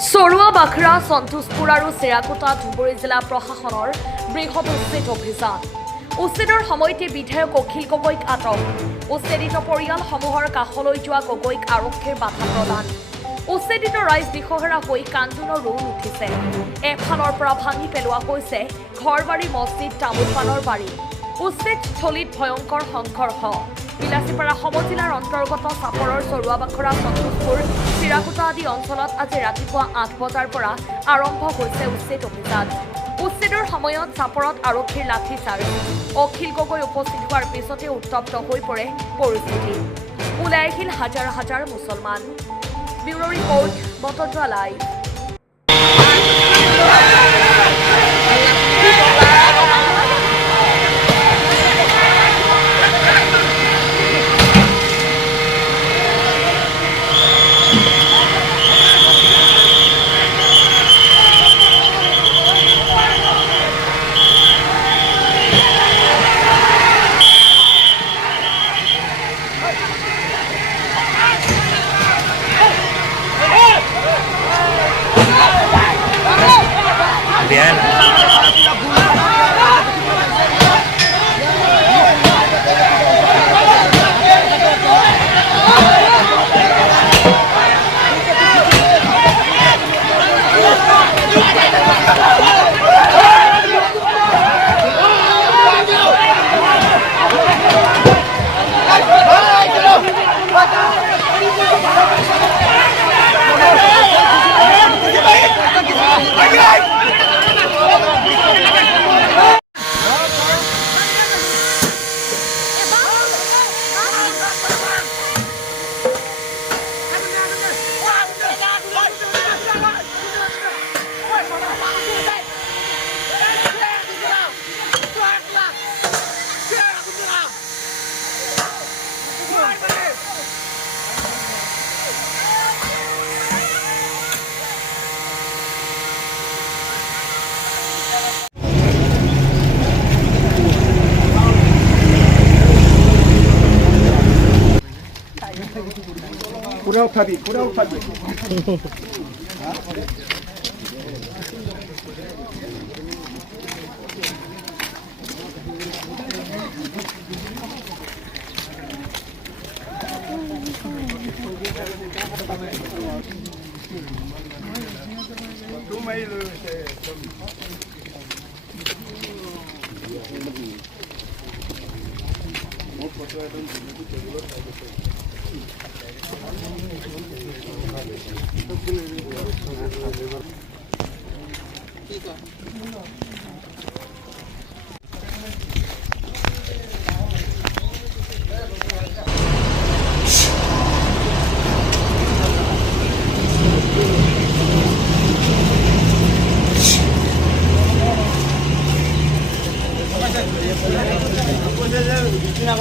চৰুৱা বাখৰা সন্তোষপুৰ আৰু চিৰাকুটা ধুবুৰী জিলা প্ৰশাসনৰ বৃহৎ উচ্ছেদ অভিযান। উচ্ছেদৰ সময়তে বিধায়ক অখিল গগৈক আটক। উচ্ছেদিত পৰিয়ালসমূহৰ কাষলৈ যোৱা গগৈক আৰক্ষীৰ বাধা প্ৰদান। উচ্ছেদিত ৰাইজ দিশহেৰা হৈ কান্দোনৰ ৰোল উঠিছে। এফালৰ পৰা ভাঙি পেলোৱা হৈছে ঘৰবাৰী মছজিদ তামোল পাণৰ বাৰী। উচ্ছেদস্থলীত ভয়ংকৰ সংঘৰ্ষ। বিলাসীপাৰা সমজিলাৰ অন্তৰ্গত চাপৰৰ চৰুৱা বাখৰা সন্তোষপুৰ চিৰাকুটা আদি অঞ্চলত আজি ৰাতিপুৱা 8 বজাৰ পৰা আৰম্ভ হৈছে উচ্ছেদ অভিযান। উচ্ছেদৰ সময়ত চাপৰত আৰক্ষীৰ লাঠিচাৰ্জ। অখিল গগৈ উপস্থিত হোৱাৰ পিছতে উত্তপ্ত হৈ পৰে পৰিস্থিতি। ওলাই আহিল হাজাৰ হাজাৰ মুছলমান। Bureau report Batadrava live. Bien. पूरा उठा दी पूरा उठा दी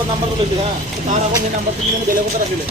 नंबर तो तार आगे नंबर बेले आसिले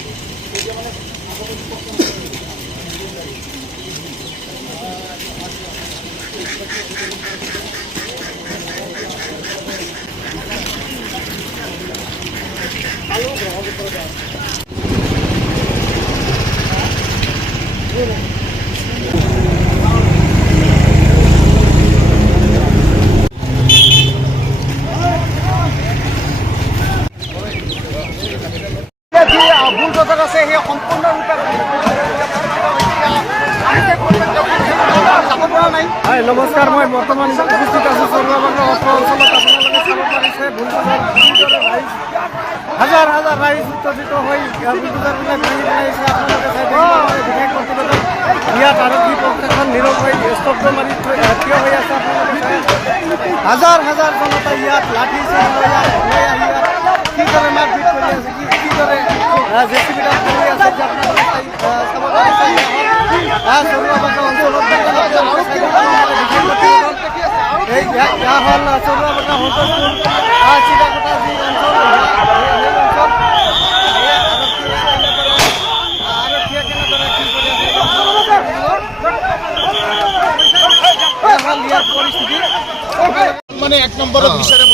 नमस्कार मैं बर्तमान उपस्थित आছো চৰুৱা বাখৰা অঞ্চলত আপোনালোকে চাব পাৰিছে হাজাৰ হাজাৰ ৰাইজ উত্তেজিত হৈ বুলডোজাৰবিলাক ভাঙি পেলাইছে। আপোনালোকে চাই বিশেষ প্ৰতিবেদন ইয়াত আৰক্ষী পক্ষখন নীৰৱ হৈ স্তব্ধ মাৰি থিয় হৈ আছে। আপোনালোকে হাজাৰ হাজাৰ জনতা ইয়াত লাঠি চাৰ্জ লৈ আহি ইয়াত কিদৰে মাৰপিট কৰি আছে, কিদৰে জেচিবিডাল কৰি আছে যে আপোনালোকে চাব পাৰিছে। চৰুৱা বাখৰা অঞ্চলত এই হল চৰুৱা বাখৰা সন্তোষপুৰ চিৰাকুটা যি অঞ্চল আৰক্ষীয়ে কেনেদৰে কি কৰি আছে পৰিস্থিতি মানে 1 নম্বৰত বিচাৰে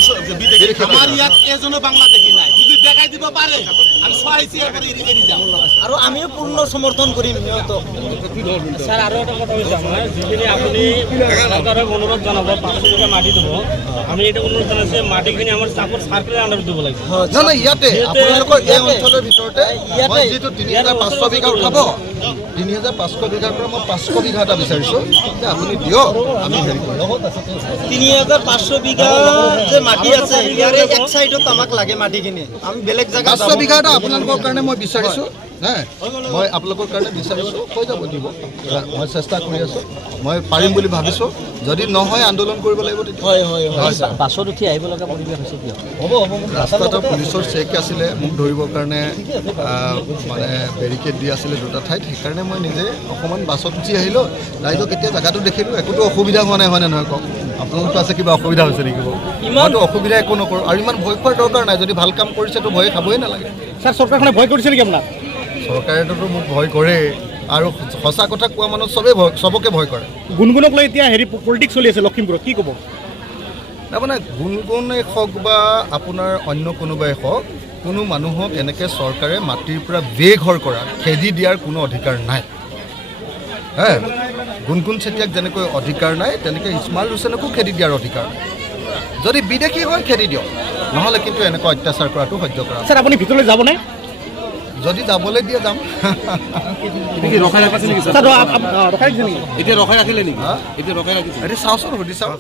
আমাৰ ইয়াত এজনো বাংলাদেশী নাই। যদি দেখাই দিব দিব পাৰে আমি সহায়িয়া কৰি এৰি যাম আৰু আমিও পূৰ্ণ সমৰ্থন কৰিম সিহঁতক। স্যার আরো একটা কথা হয়েছে আমার যেখানে আপনি সরকারের অনুরোধ জানাবো 500 টাকা মাটি দেবো আমি এটা অনুরোধ জানাচ্ছি মাটিখিনি আমার চাপর সার্কেলের আন্ডার দিব লাগবে না না ইয়াতে আপোনালোকৰ এই অঞ্চলৰ ভিতৰতে মই যিটো 3500 বিঘা উঠাব 3500 বিঘাৰ পৰা মই 500 বিঘা এটা বিচাৰিছোঁ যে আপুনি দিয়ক আমি হেৰি কৰিম 3500 বিঘা যে মাটি আছে ইয়াৰে এক সাইডত আমাক লাগে মাটিখিনি আমি বেলেগ জায়গা 500 বিঘা এটা আপোনালোকৰ কাৰণে মই বিচাৰিছোঁ হে মই আপোনালোকৰ কাৰণে বিচাৰিছোঁ হৈ যাব দিব মই চেষ্টা কৰি আছোঁ মই পাৰিম বুলি ভাবিছোঁ যদি নহয় আন্দোলন কৰিব লাগিব তেতিয়া হয় হয় হয় বাছত উঠি আহিব লগা পৰিৱেশ হৈছে কিয় ৰাস্তাটো পুলিচৰ চেক আছিলে মোক ধৰিবৰ কাৰণে মানে বেৰিকেড দি আছিলে দুটা ঠাইত সেইকাৰণে মই নিজে অকণমান বাছত উঠি আহিলোঁ ৰাইজক এতিয়া জেগাটো দেখিলোঁ একোতো অসুবিধা হোৱা নাই হয়নে নহয় কওক আপোনালোকৰ আছে কিবা অসুবিধা হৈছে নেকি মইতো অসুবিধা একো নকৰোঁ আৰু ইমান ভয় খোৱাৰ দৰকাৰ নাই যদি ভাল কাম কৰিছেতো ভয় খাবই নালাগে স্যাৰ সৰকাৰখনে ভয় কৰিছে নেকি আপোনাক চৰকাৰেতো মোক ভয় কৰে আৰু সঁচা কথা কোৱা মানুহ চবকে ভয় কৰে গুণগুণক লৈ এতিয়া হেৰি পলিটিক্স চলি আছে লখিমপুৰত কি ক'ব তাৰমানে গুণগুণেই হওক বা আপোনাৰ অন্য কোনোবাই হওক কোনো মানুহক এনেকৈ চৰকাৰে মাটিৰ পৰা বেঘৰ কৰা খেদি দিয়াৰ কোনো অধিকাৰ নাই হে গুণগুণ চেতিয়াক যেনেকৈ অধিকাৰ নাই তেনেকৈ ইছমাইল হুছেইনকো খেদি দিয়াৰ অধিকাৰ নাই যদি বিদেশী হয় খেদি দিয়ক নহ'লে কিন্তু এনেকুৱা অত্যাচাৰ কৰাটো সহ্য কৰা স্যাৰ আপুনি ভিতৰলৈ যাবনে যদি যাবলৈ দিয়ে যাম স্যাৰ ৰখাই দিছে নেকি এতিয়া চাওঁচোন সুধি চাওঁ